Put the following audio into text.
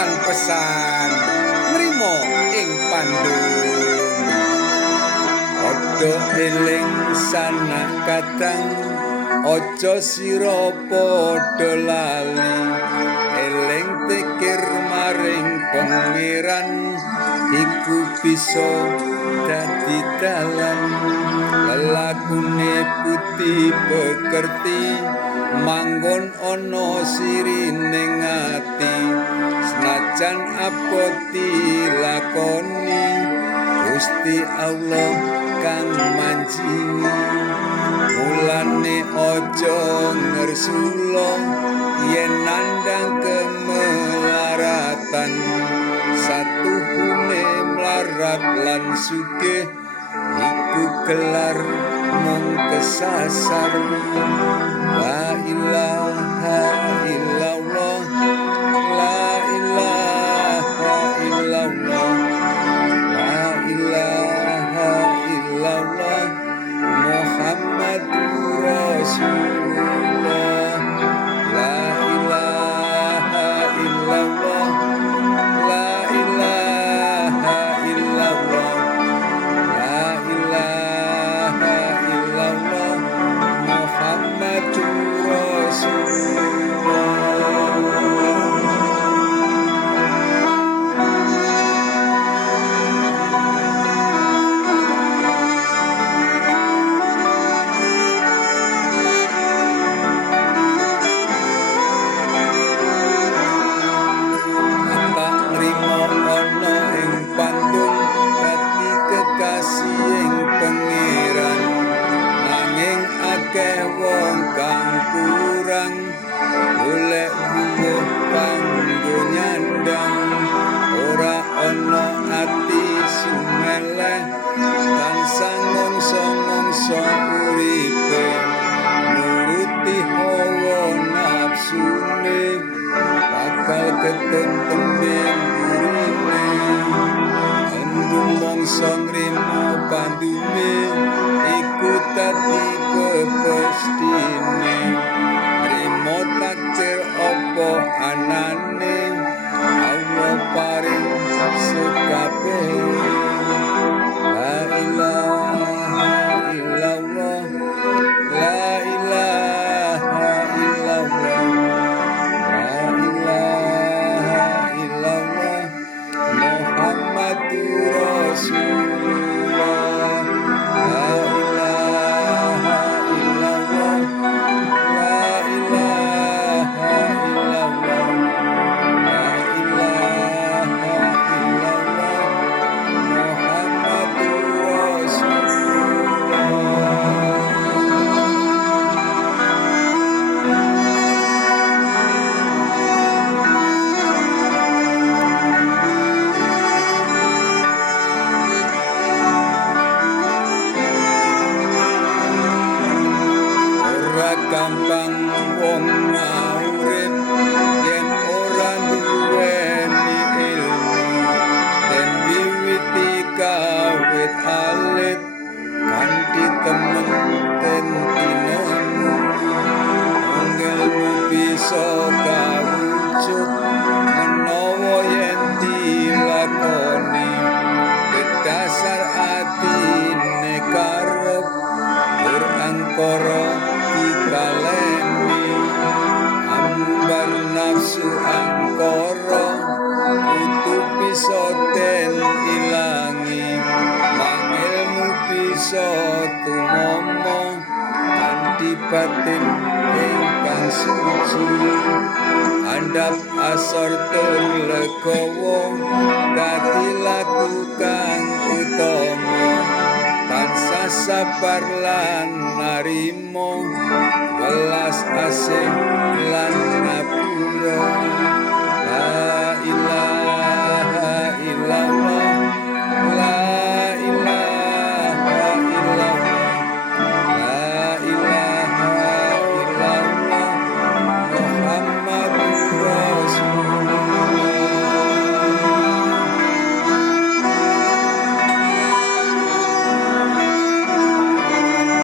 lan pesan nrimo ing pandung padha eling sanak kadang aja sira padha lali eling pikir maring pangeran iku bisa dadi dalan lelakune putih pekerti manggon ana sirining ati senajan apoti lakoni Gusti Allah kang manjingi mulane aja ngersula yen nandang kemelaratan satuhune melarat lan sugih iku gelar mung kesasar la ilaha illallah la ilaha illallah la ilaha illallah Muhammadur Rasulullah la ilaha illallah la ilaha illallah la ilaha illallah Muhammadur Rasulullah. Akeh wong kang kurang golek buah kanggo nyandang ora ana ati sumeleh tansah ngongso-ngongso uripe nuruti hawa nafsune bakal ketun tembing urine endung mongso nrimo pandume iku dadi pepestine nrimo takdir apa anane Allah paring sekabeh la ilaha illallah la ilaha illallah la ilaha illallah Muhammadur Rasulullah la ilaha illallah la ilaha illallah la ilaha illallah Muhammadur Rasulullah. Ora gampang wong urip yen ora duweni ilmu den wiwiti kawit alit kanthi temen ten tinemu anggelmu bisa kawujud menawa yen dilakoni berdasar atine karep berangkara dikaleni ambar nafsu angkara itu bisa den ilangi mangilmu bisa tumomo kanthi batin ingkang suci andhap asor tur legawa dadi laku kang utama tansah sabar lan narimo welas asih lan ngapura